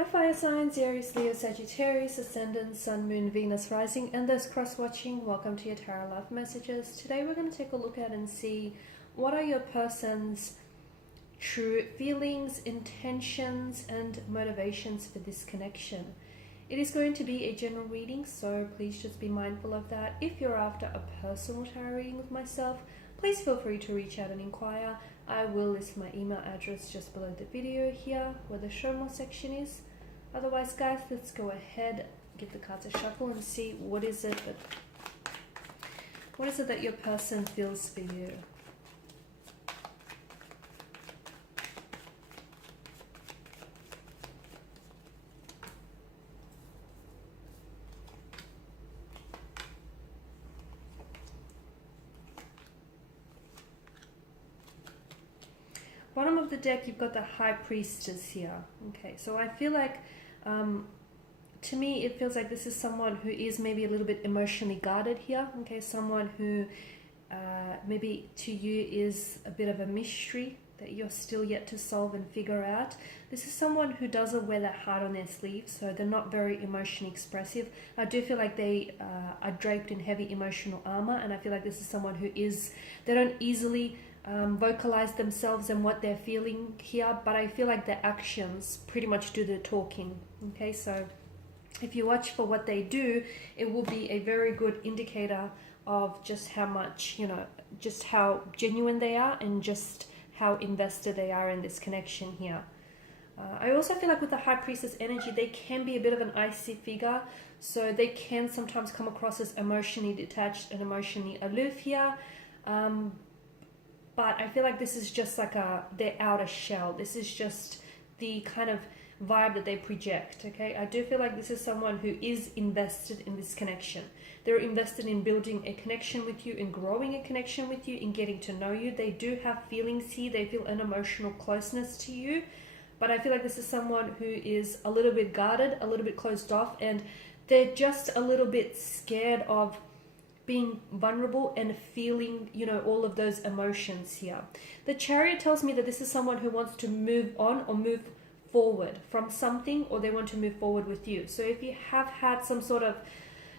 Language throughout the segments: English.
Hi fire signs, Aries, Leo, Sagittarius, Ascendant, Sun, Moon, Venus, Rising, and those cross-watching. Welcome to your Tarot Love Messages. Today we're going to take a look at and see what are your person's true feelings, intentions, and motivations for this connection. It is going to be a general reading, so please just be mindful of that. If you're after a personal tarot reading with myself, please feel free to reach out and inquire. I will list my email address just below the video here where the show more section is. Otherwise, guys, let's go ahead, give the cards a shuffle and see what is it that your person feels for you. Bottom of the deck, you've got the High Priestess here. Okay, so I feel like, to me, it feels like this is someone who is maybe a little bit emotionally guarded here. Okay, someone who maybe to you is a bit of a mystery that you're still yet to solve and figure out. This is someone who doesn't wear their heart on their sleeve, so they're not very emotionally expressive. I do feel like they are draped in heavy emotional armor, and I feel like this is someone who they don't easily vocalize themselves and what they're feeling here, but I feel like their actions pretty much do the talking. Okay, so if you watch for what they do, it will be a very good indicator of just how much, just how genuine they are and just how invested they are in this connection here. I also feel like with the High Priestess energy, they can be a bit of an icy figure, so they can sometimes come across as emotionally detached and emotionally aloof here. But I feel like this is just like their outer shell. This is just the kind of vibe that they project, okay? I do feel like this is someone who is invested in this connection. They're invested in building a connection with you, in growing a connection with you, in getting to know you. They do have feelings here. They feel an emotional closeness to you. But I feel like this is someone who is a little bit guarded, a little bit closed off, and they're just a little bit scared of being vulnerable and feeling, all of those emotions here. The Chariot tells me that this is someone who wants to move on or move forward from something, or they want to move forward with you. So if you have had some sort of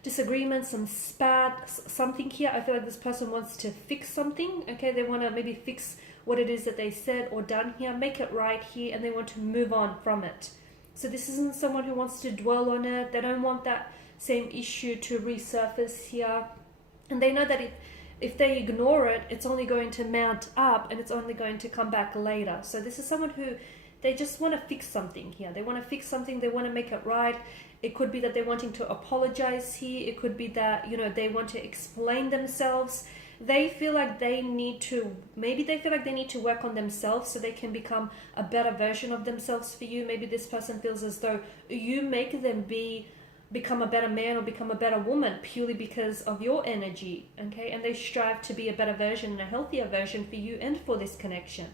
disagreement, some spat, something here, I feel like this person wants to fix something, okay? They want to maybe fix what it is that they said or done here, make it right here, and they want to move on from it. So this isn't someone who wants to dwell on it. They don't want that same issue to resurface here. And they know that if they ignore it, it's only going to mount up and it's only going to come back later. So this is someone who, they just want to fix something here. They want to fix something. They want to make it right. It could be that they're wanting to apologize here. It could be that, they want to explain themselves. They feel like they need to work on themselves so they can become a better version of themselves for you. Maybe this person feels as though you make them become a better man or become a better woman purely because of your energy, okay? And they strive to be a better version and a healthier version for you and for this connection.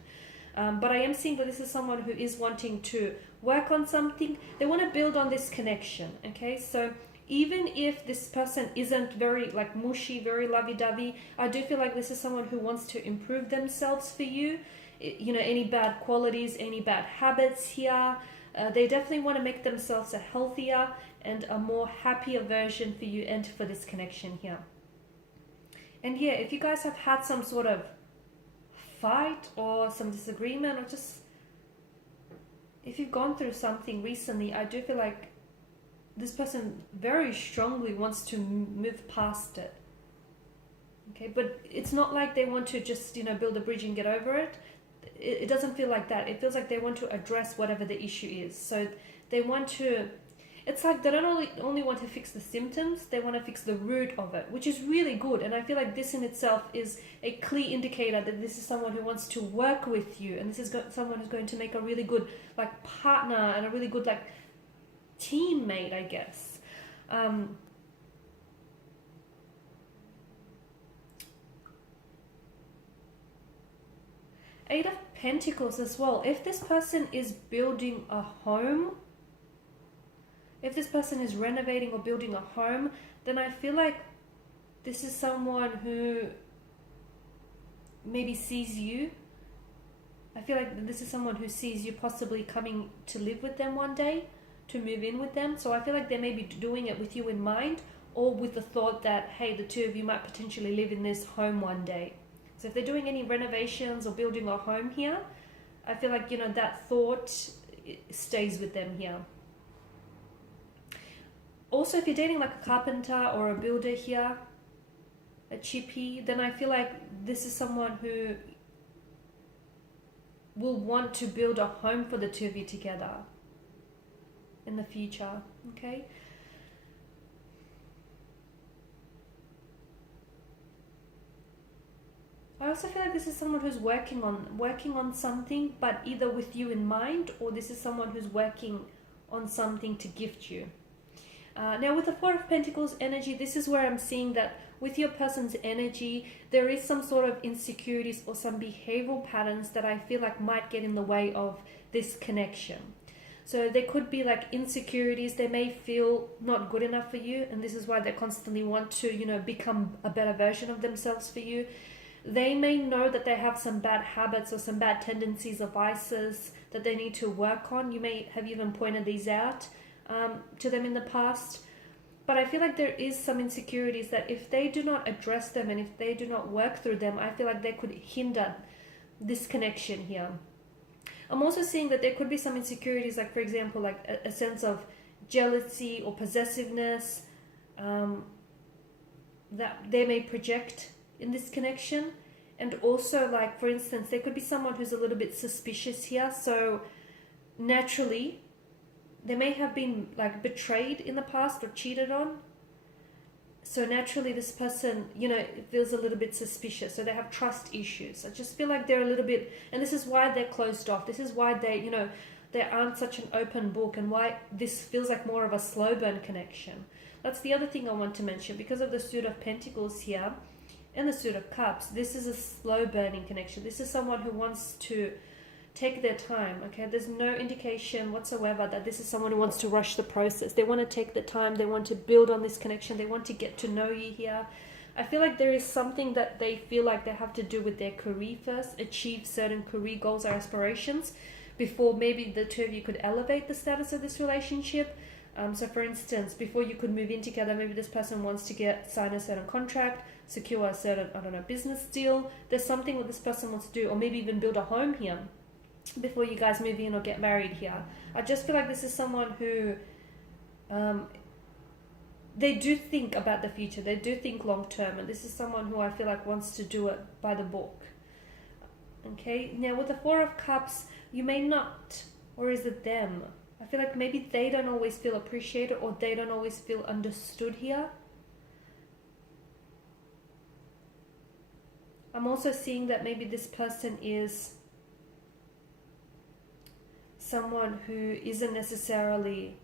But I am seeing that this is someone who is wanting to work on something. They want to build on this connection, okay? So even if this person isn't very mushy, very lovey-dovey, I do feel like this is someone who wants to improve themselves for you. Any bad qualities, any bad habits here, they definitely want to make themselves a healthier and a more happier version for you and for this connection here. And yeah, if you guys have had some sort of fight or some disagreement, or just if you've gone through something recently, I do feel like this person very strongly wants to move past it. Okay, but it's not like they want to just, build a bridge and get over it. It doesn't feel like that. It feels like they want to address whatever the issue is. So they want to, it's like they don't only want to fix the symptoms, they want to fix the root of it, which is really good. And I feel like this in itself is a clear indicator that this is someone who wants to work with you. And this is someone who's going to make a really good partner and a really good teammate, I guess. Eight of Pentacles as well. If this person is building a home, if this person is renovating or building a home, then I feel like this is someone who maybe sees you I feel like this is someone who sees you possibly coming to live with them one day. to move in with them. So I feel like they may be doing it with you in mind, or with the thought that, hey, the two of you might potentially live in this home one day. So if they're doing any renovations or building a home here, I feel like, you know, that thought stays with them here. Also, if you're dating like a carpenter or a builder here, a chippy, then I feel like this is someone who will want to build a home for the two of you together in the future, okay? I also feel like this is someone who's working on something, but either with you in mind, or this is someone who's working on something to gift you. Now with the Four of Pentacles energy, this is where I'm seeing that with your person's energy, there is some sort of insecurities or some behavioral patterns that I feel like might get in the way of this connection. So there could be like insecurities. They may feel not good enough for you, and this is why they constantly want to, you know, become a better version of themselves for you. They may know that they have some bad habits or some bad tendencies or vices that they need to work on. You may have even pointed these out to them in the past. But I feel like there is some insecurities that if they do not address them and if they do not work through them, I feel like they could hinder this connection here. I'm also seeing that there could be some insecurities, like for example, like a sense of jealousy or possessiveness that they may project in this connection. And also, like for instance, there could be someone who's a little bit suspicious here. So naturally, they may have been like betrayed in the past or cheated on. So naturally this person, you know, feels a little bit suspicious. So they have trust issues. I just feel like they're a little bit, and this is why they're closed off. This is why they, you know, they aren't such an open book, and why this feels like more of a slow burn connection. That's the other thing I want to mention. Because of the Suit of Pentacles here and the Suit of Cups, this is a slow burning connection. This is someone who wants to take their time, okay? There's no indication whatsoever that this is someone who wants to rush the process. They want to take the time. They want to build on this connection. They want to get to know you here. I feel like there is something that they feel like they have to do with their career first, achieve certain career goals or aspirations before maybe the two of you could elevate the status of this relationship. So for instance, before you could move in together, maybe this person wants to sign a certain contract, secure a certain, I don't know, business deal. There's something that this person wants to do, or maybe even build a home here before you guys move in or get married here. I just feel like this is someone who they do think about the future. They do think long term, and this is someone who I feel like wants to do it by the book. Okay, now with the Four of Cups, you may not, or is it them? I feel like maybe they don't always feel appreciated, or they don't always feel understood here. I'm also seeing that maybe this person is someone who isn't necessarily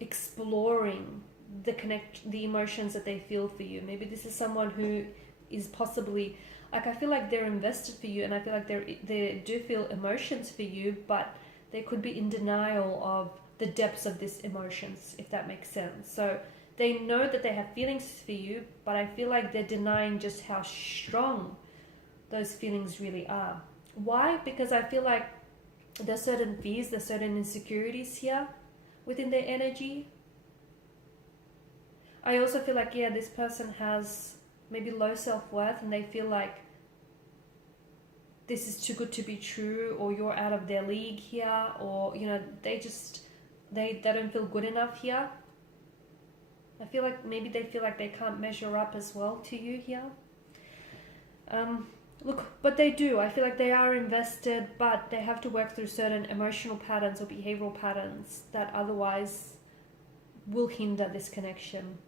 exploring the emotions that they feel for you. Maybe this is someone who is possibly, like, I feel like they're invested for you, and I feel like they do feel emotions for you, but they could be in denial of the depths of these emotions, if that makes sense. So they know that they have feelings for you, but I feel like they're denying just how strong those feelings really are. Why? Because I feel like there's certain fears, there's certain insecurities here within their energy. I also feel like, yeah, this person has maybe low self-worth, and they feel like this is too good to be true, or you're out of their league here, or, you know, they don't feel good enough here. I feel like maybe they feel like they can't measure up as well to you here. Look, but they do. I feel like they are invested, but they have to work through certain emotional patterns or behavioral patterns that otherwise will hinder this connection.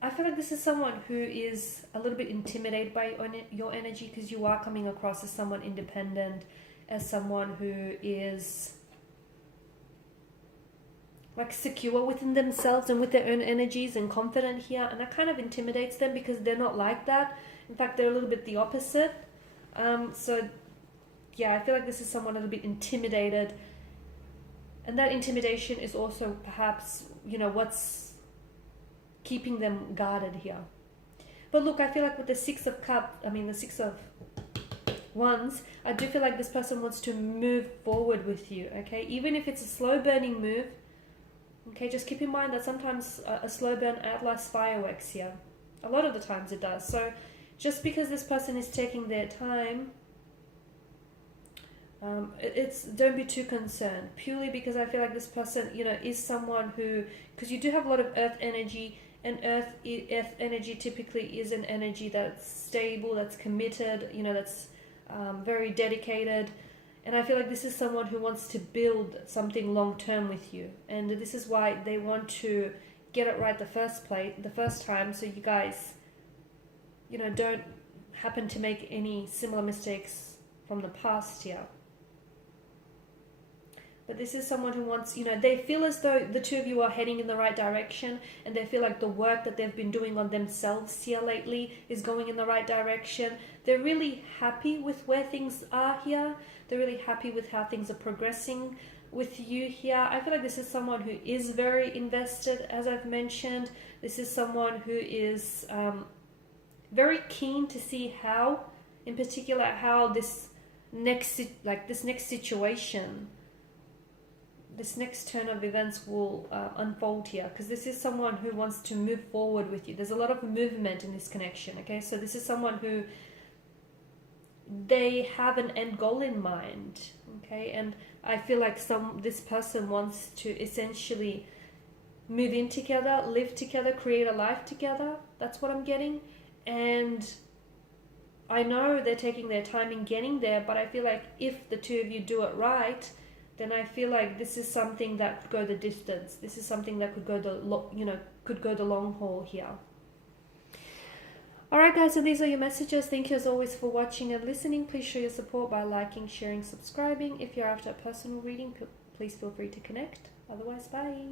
I feel like this is someone who is a little bit intimidated by your energy, because you are coming across as someone independent, as someone who is like secure within themselves and with their own energies and confident here, and that kind of intimidates them because they're not like that. In fact, they're a little bit the opposite. So yeah, I feel like this is someone a little bit intimidated, and that intimidation is also perhaps, you know, what's keeping them guarded here. But look, I feel like with the Six of ones, I do feel like this person wants to move forward with you, okay? Even if it's a slow burning move, okay, just keep in mind that sometimes a slow burn outlasts fireworks here. A lot of the times it does. So just because this person is taking their time, don't be too concerned, purely because I feel like this person, you know, is someone who, because you do have a lot of earth energy, and earth energy typically is an energy that's stable, that's committed, you know, that's very dedicated. And I feel like this is someone who wants to build something long term with you, and this is why they want to get it right the first time, so you guys, you know, don't happen to make any similar mistakes from the past here. But this is someone who wants, you know, they feel as though the two of you are heading in the right direction, and they feel like the work that they've been doing on themselves here lately is going in the right direction. They're really happy with where things are here. They're really happy with how things are progressing with you here. I feel like this is someone who is very invested, as I've mentioned. This is someone who is very keen to see how, in particular, how this next situation, this next turn of events will unfold here, because this is someone who wants to move forward with you. There's a lot of movement in this connection, okay? So this is someone who, they have an end goal in mind, okay? And I feel like this person wants to essentially move in together, live together, create a life together. That's what I'm getting. And I know they're taking their time in getting there, but I feel like if the two of you do it right, then I feel like this is something that could go the distance. This is something that could go the long haul here. Alright guys, so these are your messages. Thank you as always for watching and listening. Please show your support by liking, sharing, subscribing. If you're after a personal reading, please feel free to connect. Otherwise, bye.